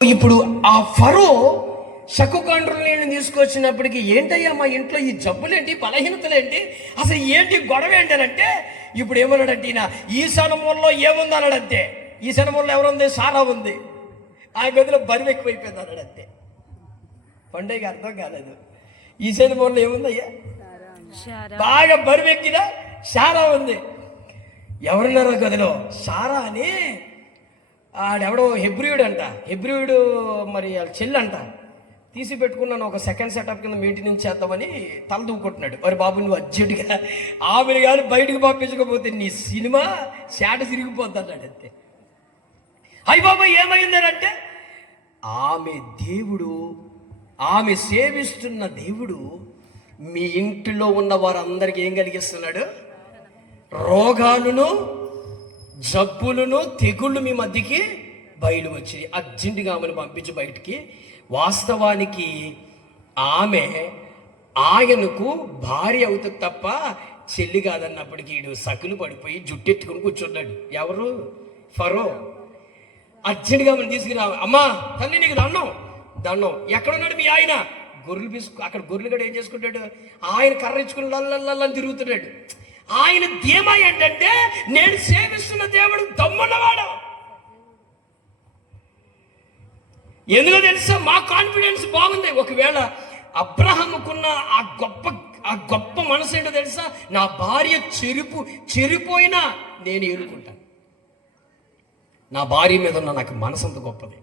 ఇప్పుడు ఆ ఫరో శకుకాండ్రులను తీసుకొచ్చినప్పటికీ ఏంటయ్యా మా ఇంట్లో ఈ జబ్బులేంటి? బలహీనతలేంటి? అసలు ఏంటి గొడవ ఏంటి అని అంటే ఇప్పుడు ఏమన్నాడంటే ఈయన ఈ సనమూలలో ఏముంది అన్నాడంతే ఈ సనమూలలో ఎవరుంది? సారా ఉంది. ఆ గదిలో బరువు ఎక్కువైపోయింది అన్నాడంతే పండుగ అర్థం కాలేదు. ఈ సనమూలలో ఏముందయ్యా? బాగా బరువు ఎక్కిన సారా ఉంది. ఎవరున్నారో గదిలో? సారా అని ఆడెవడో హెబ్రియుడు అంట హెబ్రియుడు మరి వాళ్ళ చెల్లంట. తీసి పెట్టుకున్నాను ఒక సెకండ్ సెటప్ కింద మెయింటెనెన్స్ చేద్దామని తల దూకుంటున్నాడు మరి బాబు నువ్వు అర్జెంటుగా ఆమెను కానీ బయటకు పంపించకపోతే నీ సినిమా శాట తిరిగిపోద్ది అన్నాడు అంతే. అయ్యి బాబా ఏమైందనంటే ఆమె దేవుడు ఆమె సేవిస్తున్న దేవుడు మీ ఇంటిలో ఉన్న వారందరికీ ఏం కలిగిస్తున్నాడు? రోగాలను జబ్బులను తెగుళ్ళు మీ మధ్యకి బయలు వచ్చి అర్జెంటుగా ఆమెను పంపించి బయటికి. వాస్తవానికి ఆమె ఆయనకు భార్య అవుతుంది తప్ప చెల్లి కాదన్నప్పటికీ ఈడు సకులు పడిపోయి జుట్టెట్టుకుని కూర్చున్నాడు. ఎవరు? ఫరో. అర్జెంటుగా మనం తీసుకురా. అమ్మా తల్లి నీకు దండం. దండం. ఎక్కడున్నాడు మీ ఆయన? గొర్రెలు తీసుకు అక్కడ గొర్రెలు కూడా ఏం చేసుకుంటాడు? ఆయన కర్ర ఇచ్చుకుని లల్లల్లని తిరుగుతున్నాడు. ఆయన ధీమా ఏంటంటే నేను సేవిస్తున్న దేవుడు దమ్మున్నవాడు. ఎందుకో తెలుసా? మా కాన్ఫిడెన్స్ బాగుంది. ఒకవేళ అబ్రహముకున్న ఆ గొప్ప ఆ గొప్ప మనసు ఏంటో తెలుసా? నా భార్య చెరిపు చెరిపోయినా నేను ఏరుకుంటాను. నా భార్య మీద ఉన్న నాకు మనసు అంత గొప్పది.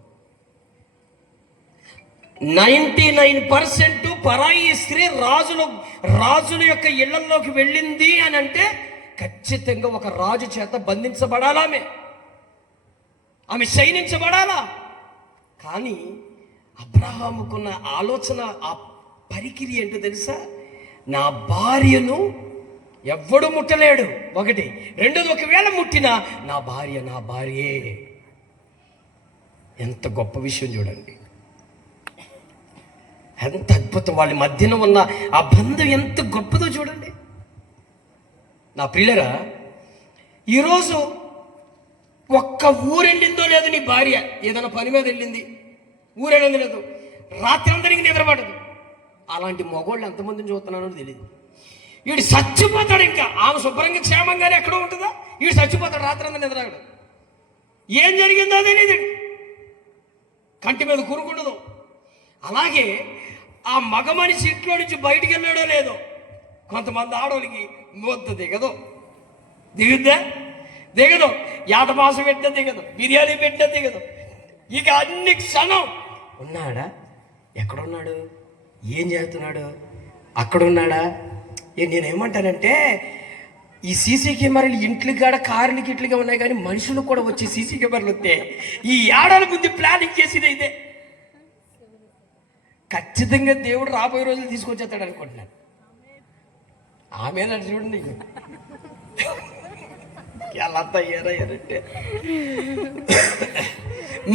నైంటీ నైన్ పర్సెంట్ పరాయి స్త్రీ రాజుల రాజుల యొక్క ఇళ్ళలోకి వెళ్ళింది అని అంటే ఖచ్చితంగా ఒక రాజు చేత బంధించబడాలా ఆమె ఆమె శయనించబడాలా? కానీ అబ్రహాముకున్న ఆలోచన ఆ పరికిరి ఏంటో తెలుసా? నా భార్యను ఎవ్వడు ముట్టలేడు. ఒకటి. రెండోది ఒకవేళ ముట్టినా నా భార్య నా భార్యే. ఎంత గొప్ప విషయం చూడండి. ఎంత అద్భుతం. వాళ్ళ మధ్యన ఉన్న ఆ బంధం ఎంత గొప్పదో చూడండి. నా పిల్లరా ఈరోజు ఒక్క ఊరు వెళ్ళిందో లేదు నీ భార్య ఏదైనా పని మీద వెళ్ళింది ఊరెళ్ళింది లేదు రాత్రి అందరికి నిద్రపడదు. అలాంటి మగవాళ్ళు ఎంతమందిని చూస్తున్నానో తెలియదు వీడు చచ్చిపోతాడు ఇంకా. ఆమె శుభ్రంగా క్షేమంగానే ఎక్కడో ఉంటుందా? వీడు చచ్చిపోతాడు రాత్రి అంతా నిద్రాగడు ఏం జరిగిందో తెలియదు కంటి మీద కురుకుండదు. అలాగే ఆ మగ మనిషి ఇంట్లో నుంచి బయటికి వెళ్ళాడో లేదో కొంతమంది ఆడవాళ్ళకి మొద్దు దిగదు. దిగుద్దా దిగదు. యాట మాసం పెట్టినా దిగదు. బిర్యానీ పెట్టినా దిగదు. ఇక అన్ని క్షణం ఉన్నాడా? ఎక్కడున్నాడు? ఏం చేస్తున్నాడు? అక్కడున్నాడా? నేనేమంటానంటే ఈ సీసీ కెమెరాలు ఇంట్లు కాడ కార్లకి ఇట్లుగా ఉన్నాయి కానీ మనుషులు కూడా వచ్చి సీసీ కెమెరాలు వస్తే ఈ ఏడాది ముందు ప్లానింగ్ చేసేది అయితే ఖచ్చితంగా దేవుడు రాబోయే రోజులు తీసుకొచ్చేస్తాడు అనుకుంటున్నాను. ఆమె చూడండి నీకు. ఎలా తయారయ్యారంటే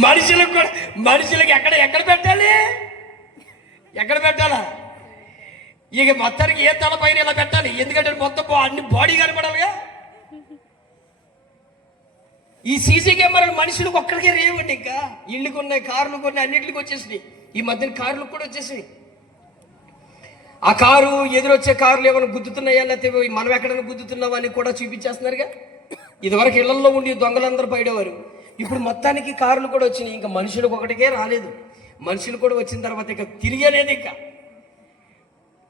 మనుషులకు కూడా మనుషులకు ఎక్కడ ఎక్కడ పెట్టాలి? ఎక్కడ పెట్టాలా? ఇక మొత్తానికి ఏ తల పైన ఇలా పెట్టాలి? ఎందుకంటే మొత్తం అన్ని బాడీ కనపడాలిగా. ఈ సీసీ కెమెరాలు మనుషులకు ఒక్కడికే రేవండి ఇంకా. ఇళ్ళు ఉన్నాయి కార్లు కొన్ని అన్నింటికి వచ్చేసినాయి. ఈ మధ్యన కార్లు కూడా వచ్చేసినాయి. ఆ కారు ఎదురొచ్చే కార్లు ఏమైనా గుద్దుతున్నాయా లేకపోతే మనం ఎక్కడైనా గుద్దుతున్నావా అని కూడా చూపించేస్తున్నారుగా? ఇదివరకు ఇళ్ళలో ఉండి దొంగలందరూ పడేవారు. ఇప్పుడు మొత్తానికి కార్లు కూడా వచ్చినాయి. ఇంకా మనుషులకు ఒకటికే రాలేదు. మనుషులు కూడా వచ్చిన తర్వాత ఇక తిరిగేలేదు ఇంకా.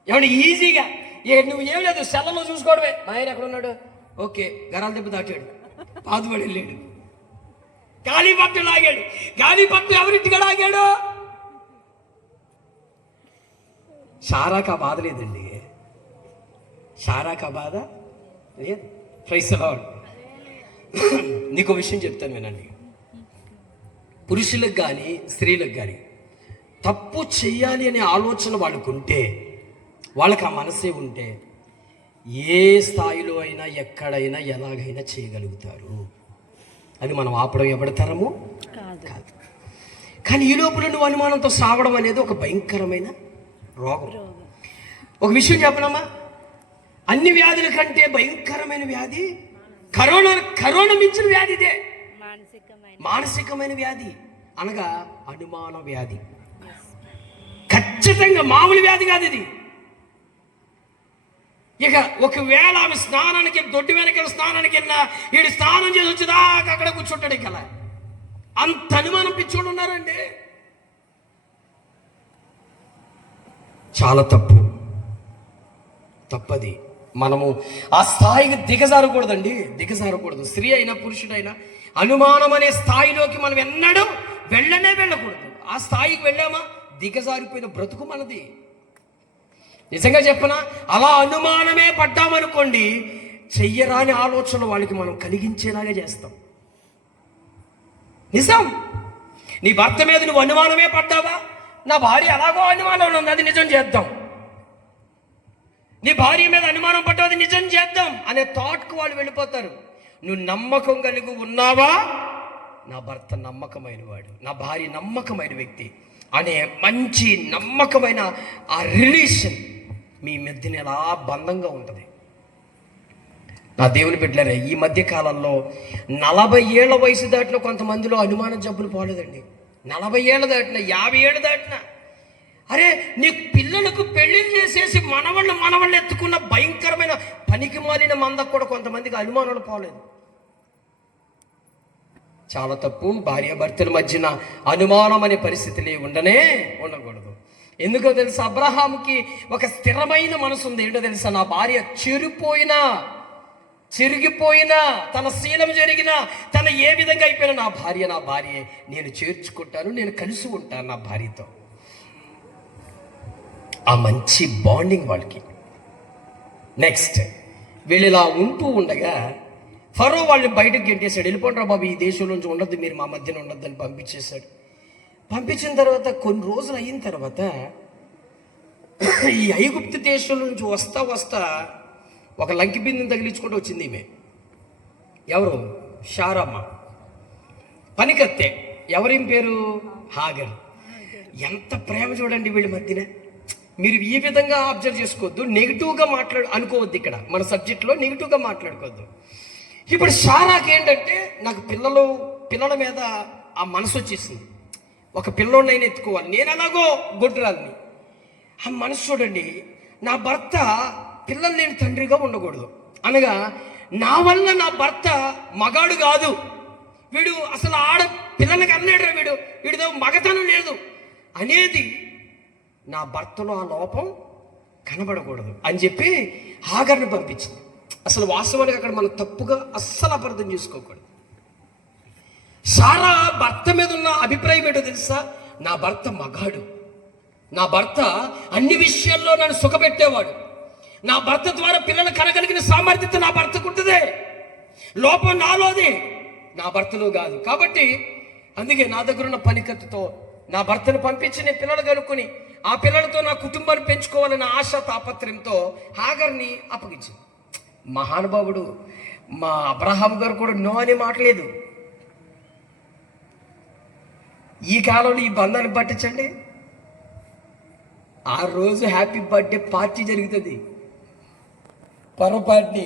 ఏమన్నా ఈజీగా. ఏ నువ్వు ఏం లేదు సెల్లలో చూసుకోవడమే. ఆయన ఎక్కడ ఉన్నాడు? ఓకే గరాల దెబ్బ దాటాడు పాదుబడి వెళ్ళాడు. గాలిపట్టు లాగాడు. గాలి ఎవరింటిగా ఎవరింటికి లాగాడు? సారాకు ఆ బాధ లేదండి సారాకు బాధ లేదు ప్రైసలాడు నీకు విషయం చెప్తాను వినండి. పురుషులకు కానీ స్త్రీలకు కానీ తప్పు చెయ్యాలి అనే ఆలోచన వాళ్ళకు ఉంటే వాళ్ళకి ఆ మనసే ఉంటే ఏ స్థాయిలో అయినా ఎక్కడైనా ఎలాగైనా చేయగలుగుతారు. అది మనం ఆపడం ఎవడతరము కాదు. కానీ ఈ లోపల నువ్వు అనుమానంతో సావడం అనేది ఒక భయంకరమైన రోగం. ఒక విషయం చెప్పనమ్మా. అన్ని వ్యాధుల కంటే భయంకరమైన వ్యాధి కరోనా కరోనా మించిన వ్యాధి ఇదే. మానసికమైన. వ్యాధి అనగా అనుమాన వ్యాధి. ఖచ్చితంగా మామూలు వ్యాధి కాదు ఇది. ఇక ఒకవేళ ఆమె స్నానానికి దొడ్డి వెనక స్నానానికి వెళ్ళినా వీడు స్నానం చేసి వచ్చేదాకా అక్కడ కూర్చుంటాడు ఇక అలా. అంత అనుమానం పిచ్చోడు ఉన్నారండి. చాలా తప్పు. తప్పది. మనము ఆ స్థాయికి దిగజారకూడదండి. దిగజారకూడదు. స్త్రీ అయినా పురుషుడైనా అనుమానం అనే స్థాయిలోకి మనం ఎన్నడూ వెళ్ళనే వెళ్ళకూడదు. ఆ స్థాయికి వెళ్ళామా? దిగజారిపోయిన బ్రతుకు మనది. నిజంగా చెప్పనా? అలా అనుమానమే పడ్డామనుకోండి చెయ్యరాని ఆలోచన వాళ్ళకి మనం కలిగించేలాగా చేస్తాం. నిజం. నీ భర్త మీద నువ్వు అనుమానమే పడ్డావా? నా భార్య ఎలాగో అనుమానం ఉంది అది నిజం చేద్దాం. నీ భార్య మీద అనుమానం పట్టు అది నిజం చేద్దాం అనే థాట్కు వాళ్ళు వెళ్ళిపోతారు. నువ్వు నమ్మకం కలిగి ఉన్నావా? నా భర్త నమ్మకమైన వాడు నా భార్య నమ్మకమైన వ్యక్తి అనే మంచి నమ్మకమైన ఆ రిలేషన్ మీ మధ్యన ఎలా బంధంగా ఉంటుంది. నా దేవుని బిడ్డలరే ఈ మధ్య కాలంలో నలభై ఏళ్ళ వయసు దాటిలో కొంతమందిలో అనుమానం జబ్బులు పోలేదండి. నలభై ఏళ్ళు దాటిన యాభై ఏళ్ళు దాటిన. అరే నీ పిల్లలకు పెళ్ళిళ్ళు చేసేసి మనవాళ్ళు మనవాళ్ళు ఎత్తుకున్న భయంకరమైన పనికి మాలిన మందకు కూడా కొంతమందికి అనుమానాలు పోలేదు. చాలా తప్పు. భార్యాభర్తల మధ్యన అనుమానం అనే పరిస్థితులు ఉండనే ఉండకూడదు. ఎందుకో తెలుసా? అబ్రహాంకి ఒక స్థిరమైన మనసు ఉంది ఏంటో తెలుసా? నా భార్య చెరిపోయినా చిరిగిపోయినా తన శీలం జరిగినా తన ఏ విధంగా అయిపోయినా నా భార్య నా భార్య నేను చేర్చుకుంటాను నేను కలిసి ఉంటాను నా భార్యతో. ఆ మంచి బాండింగ్ వాళ్ళకి. నెక్స్ట్ వీళ్ళు ఇలా ఉంటూ ఉండగా ఫరో వాళ్ళని బయటకు గెంటేశాడు. వెళ్ళిపోండి బాబు ఈ దేశం నుంచి ఉండద్దు మీరు మా మధ్యన ఉండొద్దు అని పంపించేశాడు. పంపించిన తర్వాత కొన్ని రోజులు అయిన తర్వాత ఈ ఐగుప్తు దేశం నుంచి వస్తా వస్తా ఒక లంకి బిందుని తగిలించుకుంటూ వచ్చింది ఈమె. ఎవరు? షారమ్మ. పనికత్తె. ఎవరిం పేరు? హాగర్. ఎంత ప్రేమ చూడండి వీళ్ళ మధ్యన. మీరు ఈ విధంగా అబ్జర్వ్ చేసుకోవద్దు. నెగిటివ్గా మాట్లాడు అనుకోవద్దు ఇక్కడ. మన సబ్జెక్ట్లో నెగిటివ్గా మాట్లాడుకోవద్దు. ఇప్పుడు షారాకి ఏంటంటే నాకు పిల్లలు పిల్లల మీద ఆ మనసు వచ్చేసింది. ఒక పిల్లోడినైనా ఎత్తుకోవాలి. నేను ఎలాగో గొడ్రాలని. ఆ మనసు చూడండి నా భర్త పిల్లలు నేను తండ్రిగా ఉండకూడదు. అనగా నా వల్ల నా భర్త మగాడు కాదు. వీడు అసలు ఆడ పిల్లలకి అన్నాడు వీడు. వీడిదో మగతనం లేదు. అనేది నా భర్తలో ఆ లోపం కనబడకూడదు అని చెప్పి హాగర్ని పంపించింది. అసలు వాస్తవానికి అక్కడ మనం తప్పుగా అస్సలు అపార్థం చేసుకోకూడదు. సారా భర్త మీద ఉన్న అభిప్రాయం ఏంటో తెలుసా? నా భర్త మగాడు. నా భర్త అన్ని విషయాల్లో నన్ను సుఖపెట్టేవాడు. నా భర్త ద్వారా పిల్లలు కనగలిగిన సామర్థ్యత నా భర్తకు ఉంటుంది. లోపం నాలోది. నా భర్తలో కాదు. కాబట్టి అందుకే నా దగ్గర ఉన్న పనికత్తుతో నా భర్తను పంపించి నేను పిల్లలు కనుక్కొని ఆ పిల్లలతో నా కుటుంబాన్ని పెంచుకోవాలన్న ఆశ తాపత్రయంతో హాగర్ని అప్పగించింది. మహానుభావుడు మా అబ్రహాం గారు కూడా నో అని మాటలేదు ఈ కాలంలో ఈ బంధాన్ని పట్టించండి. ఆ రోజు హ్యాపీ బర్త్డే పార్టీ జరుగుతుంది. పొరపాటుని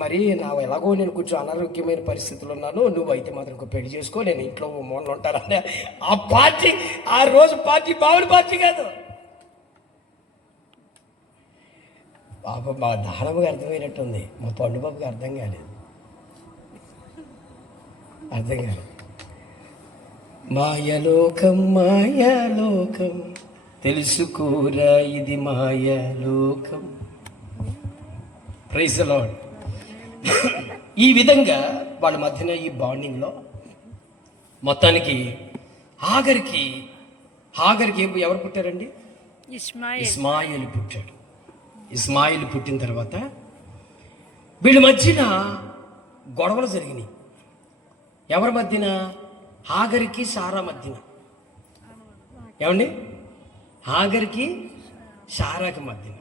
మరి నా ఎలాగో నేను కొంచెం అనారోగ్యమైన పరిస్థితులు ఉన్నాను. నువ్వు అయితే మాత్రం ఇంకో పెళ్ళి చేసుకో నేను ఇంట్లో మూలన ఉంటానని ఆ పార్టీ ఆ రోజు పార్టీ మామూలు పార్టీ కాదు. పాప మా దానమ్మకి అర్థమైనట్టుంది. మా పండుబాబుకి అర్థం కాలేదు. అర్థం కాలేదు. మాయలోకం మాయాలోకం తెలుసుకోరా ఇది మాయాలోకం. ప్రైజ్ లార్డ్ ఈ విధంగా వాళ్ళ మధ్యన ఈ బాండింగ్లో మొత్తానికి ఆఖరికి ఆఖరికి ఎవరు పుట్టారండి? ఇస్మాయిల్. ఇస్మాయిల్ పుట్టాడు. ఇస్మాయిల్ పుట్టిన తర్వాత వీళ్ళ మధ్యన గొడవలు జరిగినాయి. ఎవరి మధ్యన? హాగరికి సారా మధ్యన. ఏమండి? హాగరికి సారాకి మధ్యన.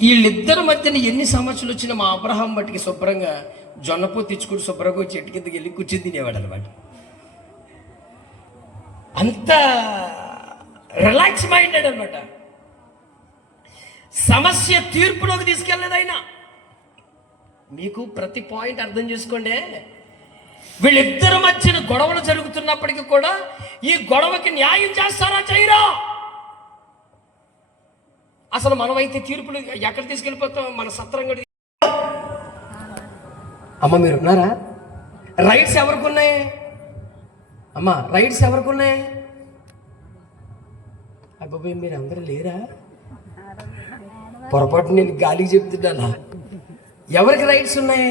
వీళ్ళిద్దరి మధ్యన ఎన్ని సమస్యలు వచ్చినా మా అబ్రహాం బట్టికి శుభ్రంగా జొన్నపో తెచ్చుకుని శుభ్రంగా చెట్టు కిందకి వెళ్ళి కూర్చొని తినేవాడు అనమాట అంత రిలాక్స్ మైండెడ్ అనమాట సమస్య తీర్పులోకి తీసుకెళ్ళలేదు ఆయన. మీకు ప్రతి పాయింట్ అర్థం చేసుకోండి. వీళ్ళిద్దరి మధ్యన గొడవలు జరుగుతున్నప్పటికీ కూడా ఈ గొడవకి న్యాయం చేస్తారా చేయరా? అసలు మనమైతే తీర్పులు ఎక్కడ తీసుకెళ్ళిపోతాం? మన సత్రంగా అమ్మ మీరు ఉన్నారా? రైట్స్ ఎవరికి ఉన్నాయి అమ్మ రైట్స్ ఎవరికి ఉన్నాయి అబ్బాయి మీరు అందరూ లేరా? పొరపాటు నేను గాలికి చెప్తున్నానా? ఎవరికి రైట్స్ ఉన్నాయి?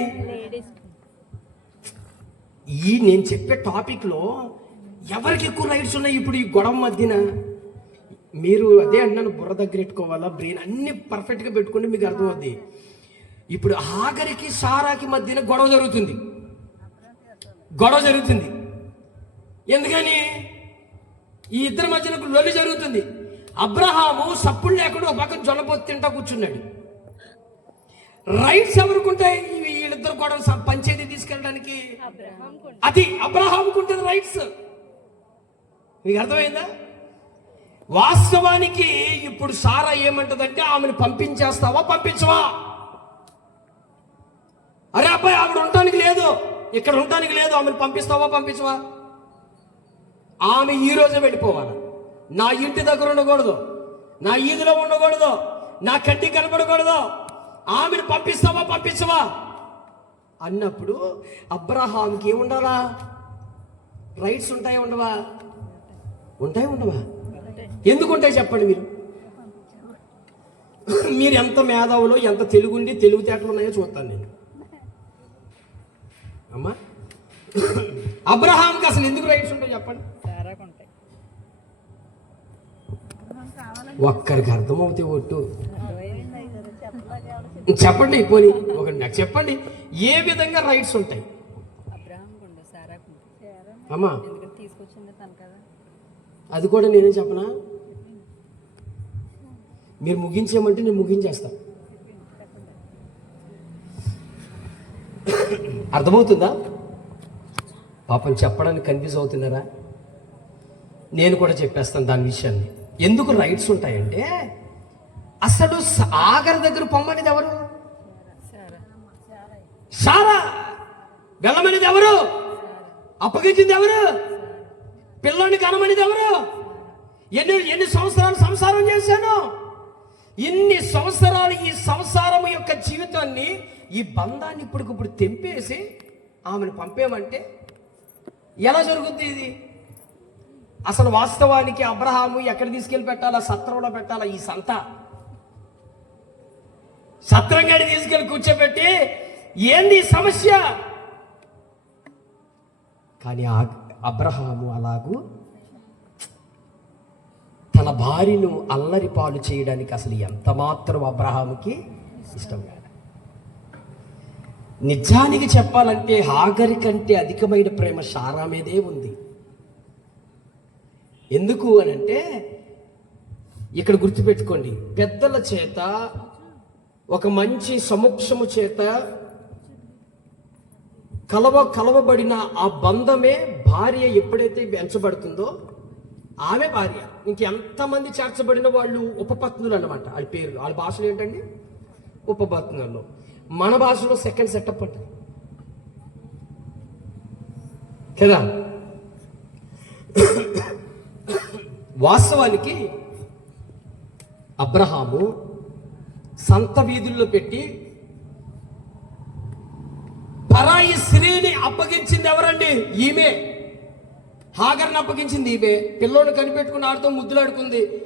ఈ నేను చెప్పే టాపిక్లో ఎవరికి ఎక్కువ రైట్స్ ఉన్నాయి ఇప్పుడు ఈ గొడవ మధ్యన? మీరు అదే అంటున్నాను బుర్ర దగ్గర పెట్టుకోవాలా బ్రెయిన్ అన్ని పర్ఫెక్ట్గా పెట్టుకుంటే మీకు అర్థమవుద్ది. ఇప్పుడు ఆఖరికి సారాకి మధ్యన గొడవ జరుగుతుంది. గొడవ జరుగుతుంది. ఎందుకని? ఈ ఇద్దరి మధ్యన లొల్లి జరుగుతుంది. అబ్రహాము సప్పుడు లేకుండా ఒక పక్కన జొన్నపోతు తింటా కూర్చున్నాడు. రైట్స్ ఎవరికి ఉంటాయి ఈ వీళ్ళిద్దరు కూడా స- పంచాయతీ తీసుకెళ్ళడానికి? అది అబ్రహాంకు ఉంటుంది రైట్స్ మీకు అర్థమైందా? వాస్తవానికి ఇప్పుడు సారా ఏమంటదంటే ఆమెను పంపించేస్తావా పంపించవా? అరే అబ్బాయి ఆవిడ ఉండటానికి లేదు. ఇక్కడ ఉండటానికి లేదు. ఆమెను పంపిస్తావా పంపించవా? ఆమె ఈ రోజే వెళ్ళిపోవాలి. నా ఇంటి దగ్గర ఉండకూడదు. నా ఈదిలో ఉండకూడదు. నా కంటి కనపడకూడదు. ఆమెను పంపిస్తావా పంపించవా? అన్నప్పుడు అబ్రహాంకి ఏముండాలా? రైట్స్ ఉంటాయి ఉండవా? ఉంటాయి ఉండవా? ఎందుకు ఉంటాయి చెప్పండి మీరు? మీరు ఎంత మేధావులో ఎంత తెలుగుండి తెలివితేటలు ఉన్నాయో చూస్తాను నేను. అమ్మా. అబ్రహాంకి అసలు ఎందుకు రైట్స్ ఉంటాయి చెప్పండి? ఒక్కరికి అర్థమవుతే ఒట్టు. చెప్పండి పోనీ ఒక నాకు చెప్పండి. ఏ విధంగా రైట్స్ ఉంటాయి? అమ్మా. ఎందుకంటే అది కూడా నేనే చెప్పనా? మీరు ముగించేయమంటే నేను ముగించేస్తాను అర్థమవుతుందా? పాపం చెప్పడానికి కన్ఫ్యూజ్ అవుతున్నారా? నేను కూడా చెప్పేస్తాను దాని విషయాన్ని. ఎందుకు రైట్స్ ఉంటాయంటే అసలు స- ఆఖరి దగ్గర పొమ్మనేది ఎవరు? సారా. సారా వెళ్ళమనేది ఎవరు? అప్పగించింది ఎవరు? పిల్లోని కనమనేది ఎవరు? ఎన్ని ఎన్ని సంవత్సరాలు సంసారం చేశాను? ఇన్ని సంవత్సరాలు ఈ సంసారం యొక్క జీవితాన్ని ఈ బంధాన్ని ఇప్పటికిప్పుడు తెంపేసి ఆమెను పంపేమంటే ఎలా జరుగుద్ది ఇది? అసలు వాస్తవానికి అబ్రహాము ఎక్కడ తీసుకెళ్ళి పెట్టాలా? సత్రంలో పెట్టాలా ఈ సంత? సత్రంగాడి తీసుకెళ్ళి కూర్చోబెట్టి ఏంది సమస్య? కానీ అబ్రహాము అలాగూ తన భార్యను అల్లరి పాలు చేయడానికి అసలు ఎంత మాత్రం అబ్రహాముకి ఇష్టం కాదు నిజానికి చెప్పాలంటే హాగరి కంటే అధికమైన ప్రేమ షారా మీదే ఉంది. ఎందుకు అని అంటే ఇక్కడ గుర్తుపెట్టుకోండి పెద్దల చేత ఒక మంచి సముక్షము చేత కలవ కలవబడిన ఆ బంధమే భార్య ఎప్పుడైతే పెంచబడుతుందో ఆమె భార్య. ఇంకెంతమంది చేర్చబడిన వాళ్ళు ఉపపత్నులు అనమాట వాళ్ళ పేరు వాళ్ళ భాషలు ఏంటండి? ఉపపత్నులు. మన భాషలో సెకండ్ సెటప్ అంట. కదా? వాస్తవానికి అబ్రహాము సంత వీధుల్లో పెట్టి పరాయి స్త్రీని అప్పగించింది ఎవరండి? ఈమె. హాగర్ని అప్పగించింది ఈమె. పిల్లోని కనిపెట్టుకుని ఆడుతూ ముద్దులాడుకుంది.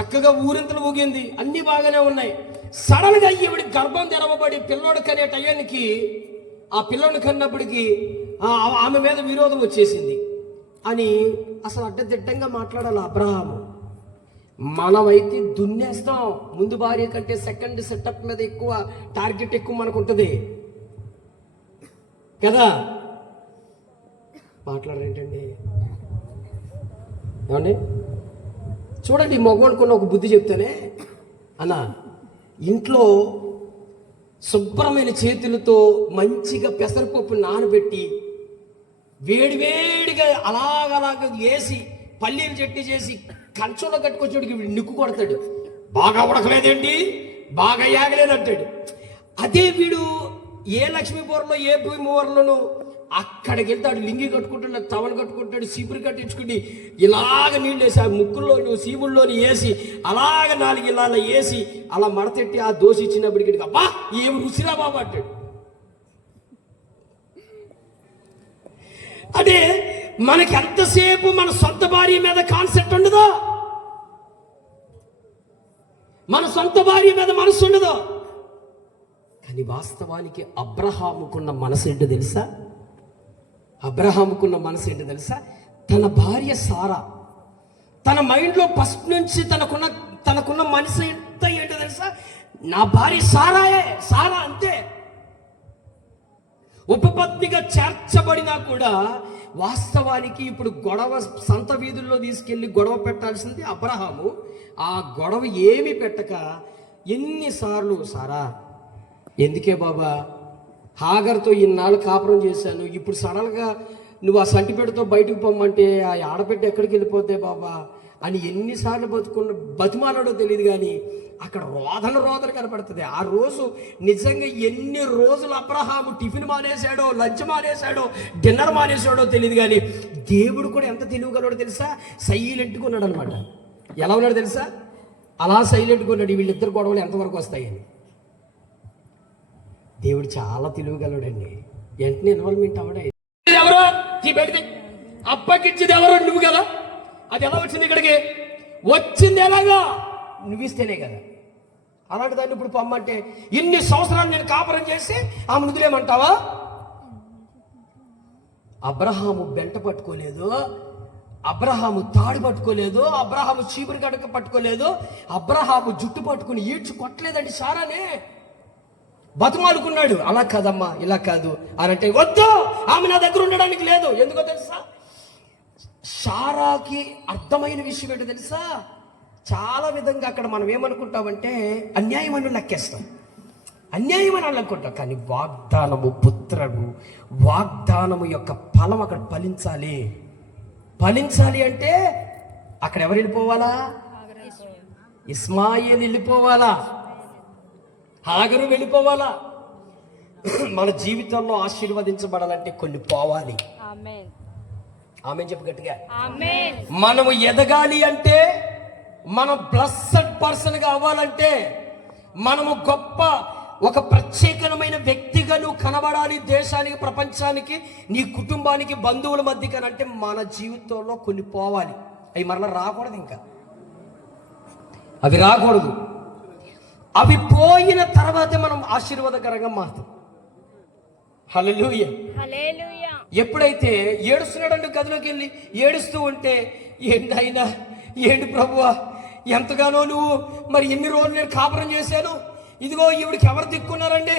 చక్కగా ఊరింతలు ఊగింది. అన్ని బాగానే ఉన్నాయి. సడన్గా ఈవిడ గర్భం తెరవబడి పిల్లోడు కనే టయానికి ఆ పిల్లోని కన్నప్పటికీ ఆమె మీద విరోధం వచ్చేసింది. అని అసలు అడ్డదిడ్డంగా మాట్లాడాలి అబ్రహాము. మనమైతే దున్నేస్తాం. ముందు భార్య కంటే సెకండ్ సెటప్ మీద ఎక్కువ టార్గెట్ ఎక్కువ మనకు ఉంటుంది. కదా? మాట్లాడరేంటండి? ఏమండి? చూడండి మగవాడుకున్న ఒక బుద్ధి చెప్తేనే అన్న ఇంట్లో శుభ్రమైన చేతులతో మంచిగా పెసరపప్పు నానబెట్టి వేడివేడిగా అలాగలాగ వేసి పల్లీలు చెట్టి చేసి కంచంలో కట్టుకొచ్చేటికి నిక్కు కొడతాడు. బాగా ఉడకలేదేంటి బాగా యాగలేదంటాడు. అదే వీడు ఏ లక్ష్మీపూర్లో ఏ భూమివరంలోనూ అక్కడికి వెళ్తాడు లింగి కట్టుకుంటున్నాడు తవలు కట్టుకుంటాడు సీపురు కట్టించుకుని ఇలాగ నీళ్ళు వేసి ఆ ముక్కుల్లోని సీపుల్లోని వేసి అలాగ నాలుగు ఇలా వేసి అలా మడతెట్టి ఆ దోశ ఇచ్చినప్పటికి అబ్బా ఏం రుచిరా బాబా అంటాడు. అంటే మనకి ఎంతసేపు మన సొంత భార్య మీద కాన్సెప్ట్ ఉండదో? మన సొంత భార్య మీద మనసు ఉండదో? కానీ వాస్తవానికి అబ్రహాముకున్న మనసు ఏంటో తెలుసా? అబ్రహాముకున్న మనసు ఏంటో తెలుసా? తన భార్య సారా. తన మైండ్లో ఫస్ట్ నుంచి తనకున్న తనకున్న మనసు ఎంత ఏంటో తెలుసా? నా భార్య సారాయే సారా అంతే. ఉపపత్నిగా చేర్చబడినా కూడా వాస్తవానికి ఇప్పుడు గొడవ సంత వీధుల్లో తీసుకెళ్ళి గొడవ పెట్టాల్సింది అబ్రహాము. ఆ గొడవ ఏమి పెట్టక ఎన్నిసార్లు సారా ఎందుకే బాబా హాగర్తో ఇన్నాళ్ళు కాపురం చేశాను. ఇప్పుడు సడన్గా నువ్వు ఆ సంటిపెట్టతో బయటకు పొమ్మంటే ఆ ఆడబిడ్డ ఎక్కడికి వెళ్ళిపోతే బాబా? అని ఎన్నిసార్లు బతుకున్న బతిమాలాడో తెలియదు కానీ అక్కడ రోదన రోదన కనపడుతుంది. ఆ రోజు నిజంగా ఎన్ని రోజులు అబ్రహాము టిఫిన్ మానేశాడో లంచ్ మానేశాడో డిన్నర్ మానేశాడో తెలియదు కానీ దేవుడు కూడా ఎంత తెలివిగలడో తెలుసా? సైలెంట్గా ఉన్నాడు అనమాట ఎలా ఉన్నాడు తెలుసా? అలా సైలెంట్గా ఉన్నాడు. వీళ్ళిద్దరు గొడవలు ఎంతవరకు వస్తాయని. దేవుడు చాలా తెలివిగలడండి. వెంటనే ఇన్వాల్వ్మెంట్ అవడే ఎవరో? ఈ అప్పకిచ్చింది ఎవరో? నువ్వు కదా? అది ఎలా వచ్చింది ఇక్కడికి? వచ్చింది ఎలాగా? నువ్వు ఇస్తేనే కదా. అలాంటి దాన్ని ఇప్పుడు పొమ్మంటే ఇన్ని సంవత్సరాలు నేను కాపురం చేసి ఆమె నుదులేమంటావా అబ్రహాము బెంట పట్టుకోలేదు. అబ్రహాము తాడు పట్టుకోలేదు. అబ్రహాము చీపురు కడక పట్టుకోలేదు. అబ్రహాము జుట్టు పట్టుకుని ఈడ్చు కొట్టలేదండి సారానే. బతుమాలుకున్నాడు అలా కాదమ్మా ఇలా కాదు. అని అంటే వద్దు ఆమె నా దగ్గర ఉండడానికి లేదు. ఎందుకో తెలుసా? షారాకి అర్థమైన విషయం ఏంటో తెలుసా? చాలా విధంగా అక్కడ మనం ఏమనుకుంటామంటే అన్యాయమని లెక్కేస్తాం. అన్యాయమని అనుకుంటాం. కానీ వాగ్దానము పుత్రము వాగ్దానము యొక్క ఫలం అక్కడ ఫలించాలి. ఫలించాలి అంటే అక్కడ ఎవరు వెళ్ళిపోవాలా? ఇస్మాయిల్ వెళ్ళిపోవాలా? హాగరు వెళ్ళిపోవాలా? మన జీవితంలో ఆశీర్వదించబడాలంటే కొన్ని పోవాలి. ఆమె చెప్పు గట్టిగా. మనము ఎదగాలి అంటే మనం బ్లస్సడ్ పర్సన్గా అవ్వాలంటే మనము గొప్ప ఒక ప్రత్యేకమైన వ్యక్తిగా నువ్వు కనబడాలి దేశానికి ప్రపంచానికి నీ కుటుంబానికి బంధువుల మధ్య కనంటే మన జీవితంలో కొన్ని పోవాలి. అవి మరలా రాకూడదు ఇంకా. అవి రాకూడదు. అవి పోయిన తర్వాతే మనం ఆశీర్వాదకరంగా మారుతాం. హల్లెలూయా. ఎప్పుడైతే ఏడుస్తున్నాడండి గదిలోకి వెళ్ళి ఏడుస్తూ ఉంటే ఏంటి అయినా ఏంటి ప్రభువా? ఎంతగానో నువ్వు మరి ఎన్ని రోజులు నేను కాపురం చేశాను. ఇదిగో ఈవిడికి ఎవరు దిక్కున్నారండి?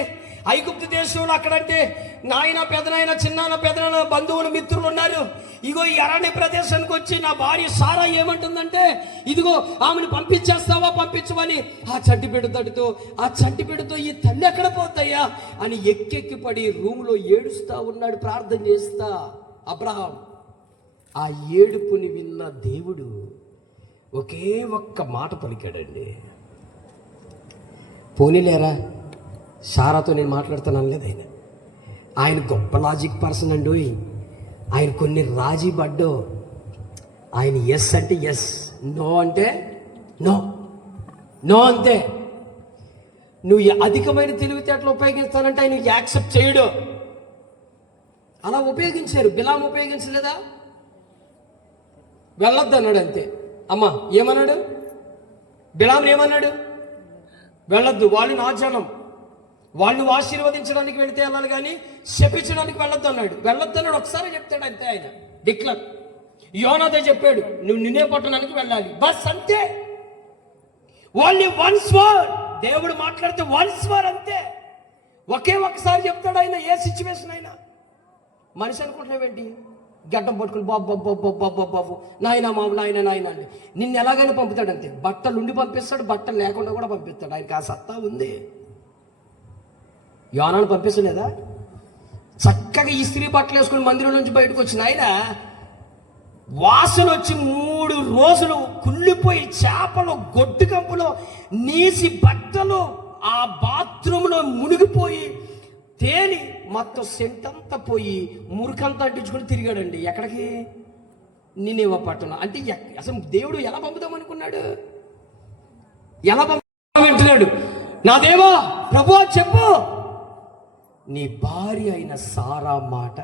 ఐగుప్తు దేశంలో అక్కడంటే నాయన పెదనాయన చిన్నాన్న పెదనాన్న బంధువులు మిత్రులు ఉన్నారు. ఇగో ఈ అరణ్య ప్రదేశానికి వచ్చి నా భార్య సారా ఏమంటుందంటే ఇదిగో ఆమెను పంపించేస్తావా పంపించమని ఆ చంటి బిడ్డతో ఆ చంటి బిడ్డతో ఈ తల్లి ఎక్కడ పోతాయా అని ఎక్కెక్కి పడి రూములో ఏడుస్తా ఉన్నాడు ప్రార్థన చేస్తా. అబ్రహాం ఆ ఏడుపుని విన్న దేవుడు ఒకే ఒక్క మాట పలికాడండి. పోనీలేరా? సారాతో నేను మాట్లాడుతున్నాను లేదు ఆయన. ఆయన గొప్ప లాజిక్ పర్సన్ అండి ఆయన కొన్ని రాజీ పడ్డో. ఆయన ఎస్ అంటే ఎస్ నో అంటే నో నో అంతే. నువ్వు అధికమైన తెలివితేటలు ఉపయోగిస్తానంటే ఆయన యాక్సెప్ట్ చేయడు. అలా ఉపయోగించారు. బిలాం ఉపయోగించలేదా? వెళ్ళొద్దు అన్నాడు అంతే. అమ్మా ఏమన్నాడు? బిలాం ఏమన్నాడు? వెళ్ళొద్దు వాళ్ళు నా జనం. వాళ్ళు ఆశీర్వదించడానికి వెళితే వెళ్ళాలి కానీ శపించడానికి వెళ్ళొద్దు అన్నాడు. వెళ్ళొద్దు అన్నాడు. ఒకసారి చెప్తాడు అంతే ఆయన. డిక్లర్. యోనాదే చెప్పాడు నువ్వు నిన్నే పట్టణానికి వెళ్ళాలి. బస్ అంతే. ఓన్లీ వన్స్ వర్ దేవుడు మాట్లాడితే వన్స్ వర్ అంతే. ఒకే ఒకసారి చెప్తాడు ఆయన ఏ సిచ్యువేషన్ అయినా. మనిషి అనుకుంటున్నావేంటి గడ్డం పట్టుకుని బాబు బాబు బాబు బాబు బాబు బాబు బాబు. నాయన మాము నాయన నాయన అండి నిన్ను ఎలాగైనా పంపుతాడు అంతే. బట్టలు ఉండి పంపిస్తాడు బట్టలు లేకుండా కూడా పంపిస్తాడు. ఆయనకి ఆ సత్తా ఉంది. యోనాను పంపిస్తలేదా? చక్కగా ఈ స్త్రీ బట్టలు వేసుకుని మందిరం నుంచి బయటకు వచ్చిన ఆయన వాసన వచ్చి మూడు రోజులు కుళ్ళిపోయి చేపలు గొడ్డు కంపులో నీసి బట్టలు ఆ బాత్రూంలో మునిగిపోయి తేలి మొత్తం సెంటంతా పోయి మురికంతా అంటించుకొని తిరిగాడండి. ఎక్కడికి? నినేవ పట్టణం. అంటే అసలు దేవుడు ఎలా పంపుదాం అనుకున్నాడు? ఎలా పంపుదాం వింటున్నాడు నా దేవా ప్రభు చెప్పు. నీ భార్య అయిన సారా మాట